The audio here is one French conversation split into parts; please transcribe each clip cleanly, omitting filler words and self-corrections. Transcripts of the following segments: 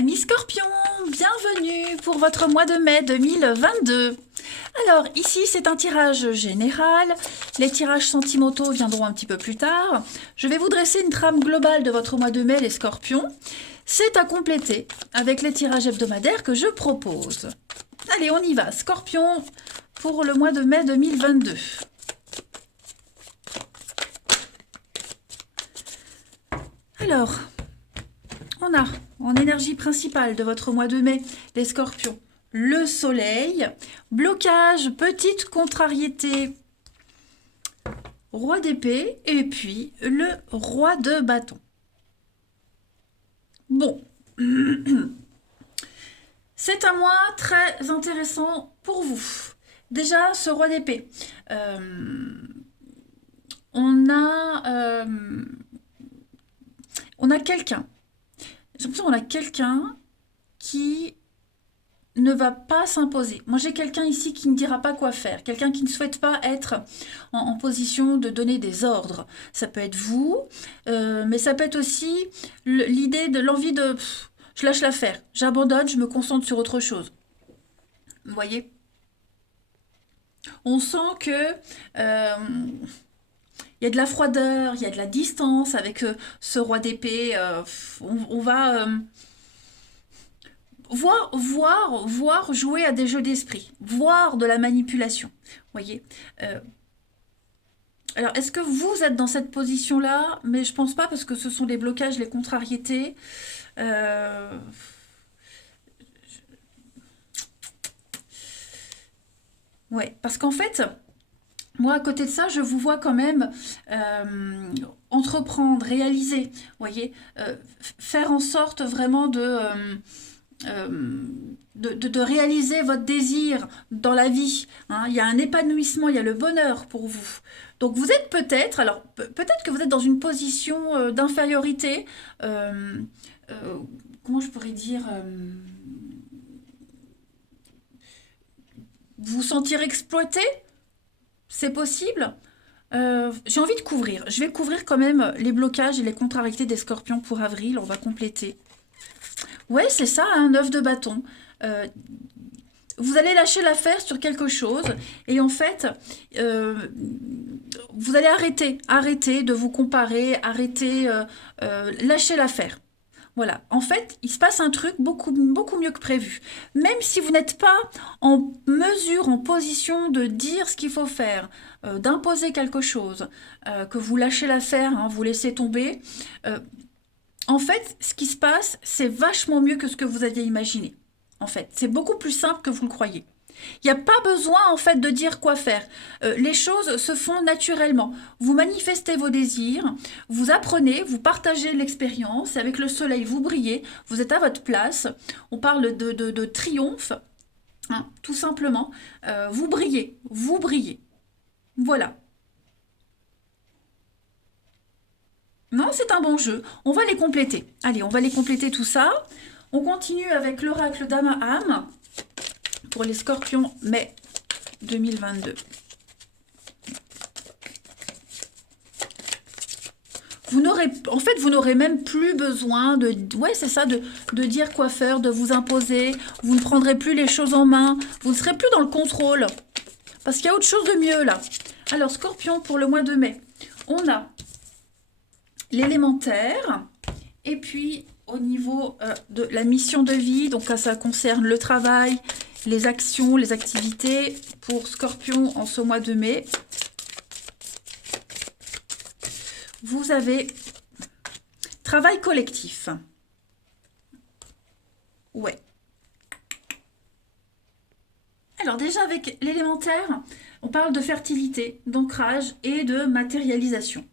Amis Scorpions, bienvenue pour votre mois de mai 2022. Alors ici c'est un tirage général, les tirages sentimentaux viendront un petit peu plus tard. Je vais vous dresser une trame globale de votre mois de mai les Scorpions. C'est à compléter avec les tirages hebdomadaires que je propose. Allez, on y va, Scorpions pour le mois de mai 2022. Alors, on a en énergie principale de votre mois de mai, les Scorpions, le soleil, blocage, petite contrariété, roi d'épée, et puis le roi de bâton. Bon, c'est un mois très intéressant pour vous. Déjà, ce roi d'épée, on a quelqu'un. J'ai l'impression qu'on a quelqu'un qui ne va pas s'imposer. Moi, j'ai quelqu'un ici qui ne dira pas quoi faire. Quelqu'un qui ne souhaite pas être en position de donner des ordres. Ça peut être vous, mais ça peut être aussi l'idée de l'envie de... je lâche l'affaire, j'abandonne, je me concentre sur autre chose. Vous voyez? On sent que... il y a de la froideur, il y a de la distance avec ce roi d'épée. On va voir jouer à des jeux d'esprit, voir de la manipulation. Voyez. Alors, est-ce que vous êtes dans cette position-là? Mais je pense pas parce que ce sont les blocages, les contrariétés. Ouais, parce qu'en fait, moi, à côté de ça, je vous vois quand même entreprendre, réaliser, voyez, faire en sorte vraiment de réaliser votre désir dans la vie. Hein. Il y a un épanouissement, il y a le bonheur pour vous. Donc vous êtes peut-être, alors peut-être que vous êtes dans une position d'infériorité, comment je pourrais dire, vous vous sentir exploité. C'est possible. J'ai envie de couvrir. Je vais couvrir quand même les blocages et les contrariétés des Scorpions pour avril. On va compléter. Ouais, c'est ça, un œuf de bâton. Euh, vous allez lâcher l'affaire sur quelque chose et en fait, vous allez arrêter de vous comparer, lâcher l'affaire. Voilà, en fait, il se passe un truc beaucoup mieux que prévu. Même si vous n'êtes pas en mesure, en position de dire ce qu'il faut faire, d'imposer quelque chose, que vous lâchez l'affaire, hein, vous laissez tomber, en fait, ce qui se passe, c'est vachement mieux que ce que vous aviez imaginé. En fait, c'est beaucoup plus simple que vous le croyez. Il n'y a pas besoin en fait de dire quoi faire. Les choses se font naturellement. Vous manifestez vos désirs, vous apprenez, vous partagez l'expérience. Avec le soleil, vous brillez, vous êtes à votre place. On parle de triomphe, hein, tout simplement. Vous brillez, vous brillez. Voilà. Non, c'est un bon jeu. On va les compléter. Allez, on va les compléter tout ça. On continue avec l'oracle d'Amaham pour les Scorpions mai 2022. Vous n'aurez même plus besoin ouais, c'est ça, de dire quoi faire, de vous imposer. Vous ne prendrez plus les choses en main. Vous ne serez plus dans le contrôle. Parce qu'il y a autre chose de mieux là. Alors, Scorpion pour le mois de mai. On a l'élémentaire. Et puis, au niveau de la mission de vie, donc ça concerne le travail, les actions, les activités pour Scorpion en ce mois de mai. Vous avez travail collectif. Ouais. Alors déjà avec l'élémentaire, on parle de fertilité, d'ancrage et de matérialisation.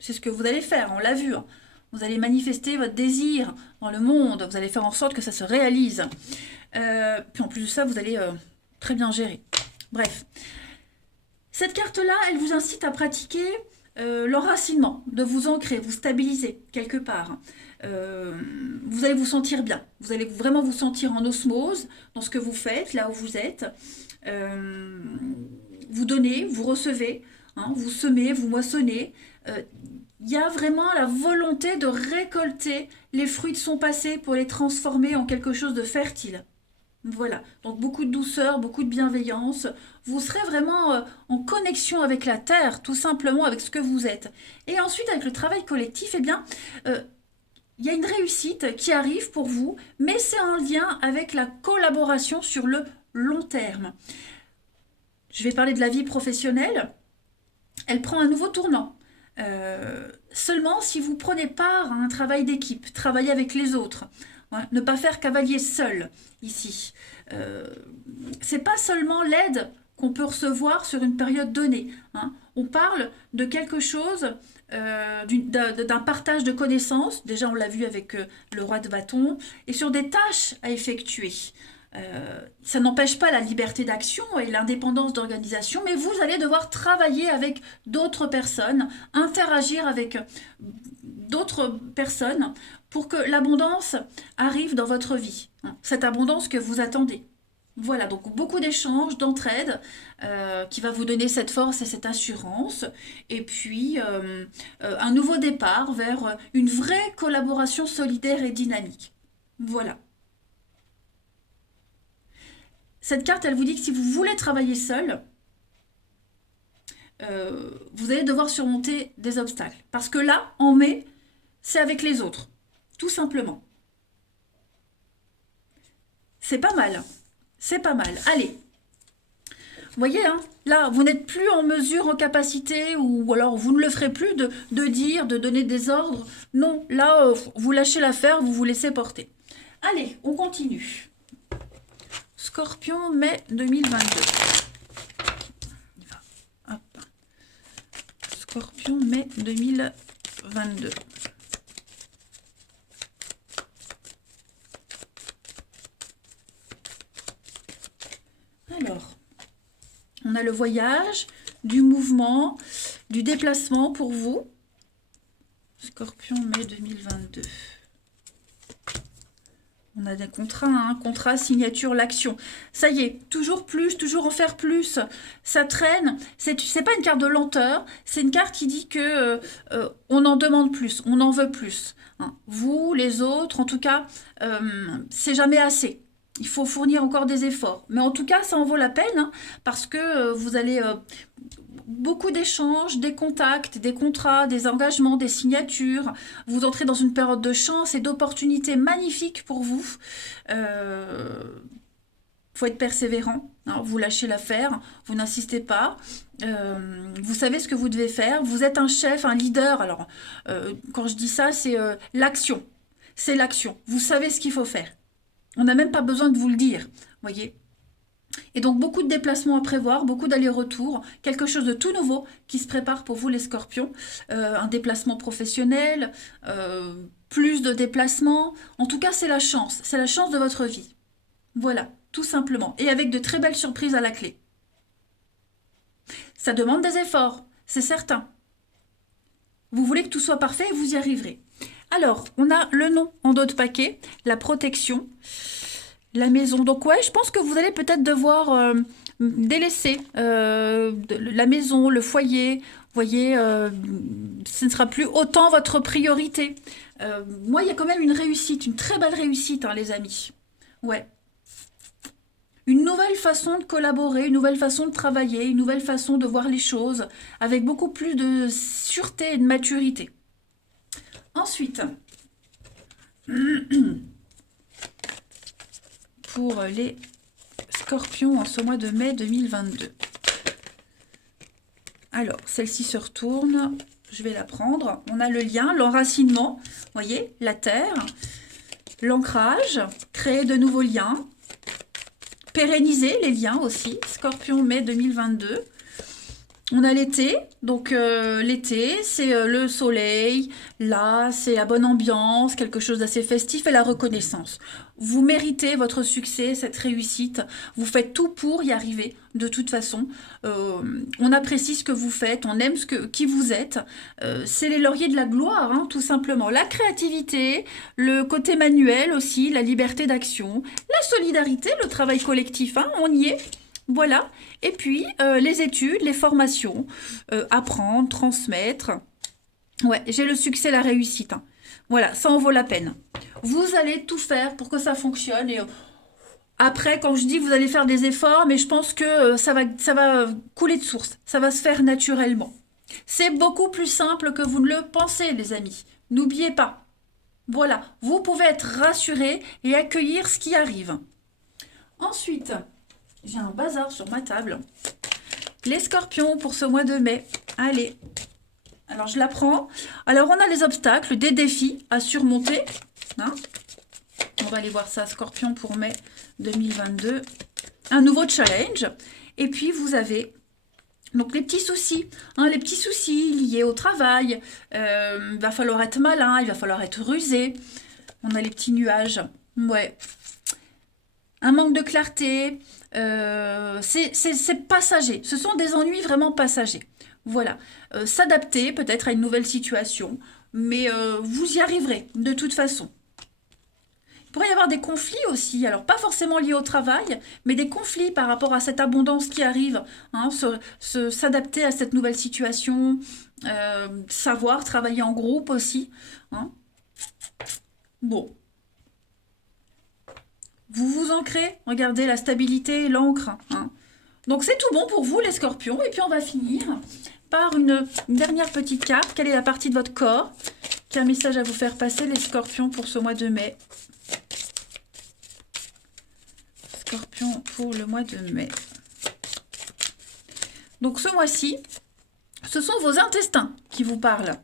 C'est ce que vous allez faire, on l'a vu. Hein. Vous allez manifester votre désir dans le monde, vous allez faire en sorte que ça se réalise. Puis en plus de ça, vous allez très bien gérer. Bref. Cette carte-là, elle vous incite à pratiquer l'enracinement, de vous ancrer, vous stabiliser quelque part. Vous allez vous sentir bien. Vous allez vraiment vous sentir en osmose dans ce que vous faites, là où vous êtes. Vous donnez, vous recevez, hein, vous semez, vous moissonnez. Il y a vraiment la volonté de récolter les fruits de son passé pour les transformer en quelque chose de fertile. Voilà, donc beaucoup de douceur, beaucoup de bienveillance. Vous serez vraiment en connexion avec la terre, tout simplement avec ce que vous êtes. Et ensuite, avec le travail collectif, eh bien, euh, il y a une réussite qui arrive pour vous, mais c'est en lien avec la collaboration sur le long terme. Je vais parler de la vie professionnelle. Elle prend un nouveau tournant. Seulement si vous prenez part à un travail d'équipe, travailler avec les autres, hein, ne pas faire cavalier seul ici. Euh, c'est pas seulement l'aide qu'on peut recevoir sur une période donnée, hein. On parle de quelque chose, d'un partage de connaissances, déjà on l'a vu avec le roi de bâton, et sur des tâches à effectuer. Ça n'empêche pas la liberté d'action et l'indépendance d'organisation, mais vous allez devoir travailler avec d'autres personnes, interagir avec d'autres personnes pour que l'abondance arrive dans votre vie, hein, cette abondance que vous attendez. Voilà, donc beaucoup d'échanges, d'entraide, qui va vous donner cette force et cette assurance, et puis un nouveau départ vers une vraie collaboration solidaire et dynamique. Voilà. Cette carte, elle vous dit que si vous voulez travailler seul, vous allez devoir surmonter des obstacles. Parce que là, en mai, c'est avec les autres. Tout simplement. C'est pas mal. C'est pas mal. Allez. Vous voyez, hein, là, vous n'êtes plus en mesure, en capacité, ou alors vous ne le ferez plus de dire, de donner des ordres. Non, là, vous lâchez l'affaire, vous vous laissez porter. Allez, on continue. Scorpion, mai 2022. Hop. Scorpion, mai 2022. Alors, on a le voyage, du mouvement, du déplacement pour vous. Scorpion, mai 2022. On a des contrats, hein, contrat, signature, l'action. Ça y est, toujours plus, toujours en faire plus. Ça traîne. C'est pas une carte de lenteur, c'est une carte qui dit que on en demande plus, on en veut plus, hein. Vous, les autres, en tout cas, c'est jamais assez. Il faut fournir encore des efforts. Mais en tout cas, ça en vaut la peine, hein, parce que vous allez beaucoup d'échanges, des contacts, des contrats, des engagements, des signatures. Vous entrez dans une période de chance et d'opportunités magnifiques pour vous. Faut être persévérant, hein, vous lâchez l'affaire, vous n'insistez pas. Vous savez ce que vous devez faire. Vous êtes un chef, un leader. Alors, quand je dis ça, c'est l'action. C'est l'action. Vous savez ce qu'il faut faire. On n'a même pas besoin de vous le dire, voyez. Et donc beaucoup de déplacements à prévoir, beaucoup d'allers-retours, quelque chose de tout nouveau qui se prépare pour vous les scorpions. Un déplacement professionnel, plus de déplacements. En tout cas, c'est la chance de votre vie. Voilà, tout simplement. Et avec de très belles surprises à la clé. Ça demande des efforts, c'est certain. Vous voulez que tout soit parfait et vous y arriverez. Alors, on a le nom en dos de paquet, la protection, la maison. Donc ouais, je pense que vous allez peut-être devoir délaisser la maison, le foyer. Vous voyez, ce ne sera plus autant votre priorité. Moi, il y a quand même une réussite, une très belle réussite, hein, les amis. Ouais. Une nouvelle façon de collaborer, une nouvelle façon de travailler, une nouvelle façon de voir les choses, avec beaucoup plus de sûreté et de maturité. Ensuite, pour les scorpions en ce mois de mai 2022. Alors, celle-ci se retourne, je vais la prendre. On a le lien, l'enracinement, vous voyez, la terre, l'ancrage, créer de nouveaux liens, pérenniser les liens aussi, scorpion mai 2022. On a l'été, donc l'été, c'est le soleil, là, c'est la bonne ambiance, quelque chose d'assez festif et la reconnaissance. Vous méritez votre succès, cette réussite, vous faites tout pour y arriver, de toute façon. On apprécie ce que vous faites, on aime qui vous êtes. C'est les lauriers de la gloire, hein, tout simplement. La créativité, le côté manuel aussi, la liberté d'action, la solidarité, le travail collectif, hein, on y est. Voilà, et puis les études, les formations, apprendre, transmettre, Ouais, j'ai le succès, la réussite, hein. Voilà, ça en vaut la peine. Vous allez tout faire pour que ça fonctionne. Et après, quand je dis vous allez faire des efforts, mais je pense que ça va couler de source. Ça va se faire naturellement. C'est beaucoup plus simple que vous ne le pensez, les amis. N'oubliez pas. Voilà, vous pouvez être rassurés et accueillir ce qui arrive. Ensuite, j'ai un bazar sur ma table. Les scorpions pour ce mois de mai. Allez, alors je la prends. Alors on a les obstacles, des défis à surmonter, hein. On va aller voir ça, scorpion pour mai 2022. Un nouveau challenge. Et puis vous avez donc les petits soucis, hein, les petits soucis liés au travail. Il va falloir être malin, il va falloir être rusé. On a les petits nuages. Ouais. Un manque de clarté. C'est passager. Ce sont des ennuis vraiment passagers. Voilà. S'adapter peut-être à une nouvelle situation. Mais vous y arriverez de toute façon. Il pourrait y avoir des conflits aussi, alors pas forcément liés au travail, mais des conflits par rapport à cette abondance qui arrive, hein, s'adapter à cette nouvelle situation, savoir travailler en groupe aussi, hein. Bon, vous vous ancrez, regardez la stabilité et l'encre, hein. Donc c'est tout bon pour vous les scorpions, et puis on va finir par une dernière petite carte. Quelle est la partie de votre corps? Quel message à vous faire passer les scorpions pour ce mois de mai? Scorpion pour le mois de mai. Donc ce mois-ci, ce sont vos intestins qui vous parlent.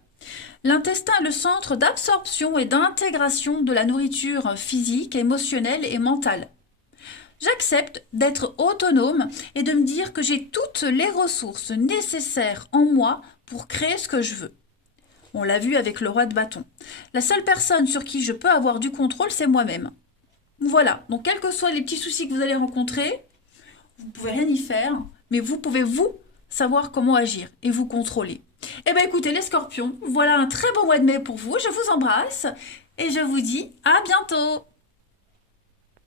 L'intestin est le centre d'absorption et d'intégration de la nourriture physique, émotionnelle et mentale. J'accepte d'être autonome et de me dire que j'ai toutes les ressources nécessaires en moi pour créer ce que je veux. On l'a vu avec le roi de bâton. La seule personne sur qui je peux avoir du contrôle, c'est moi-même. Voilà, donc quels que soient les petits soucis que vous allez rencontrer, vous ne pouvez rien y faire, mais vous pouvez vous savoir comment agir et vous contrôler. Eh bien écoutez les scorpions, voilà un très bon mois de mai pour vous, je vous embrasse et je vous dis à bientôt.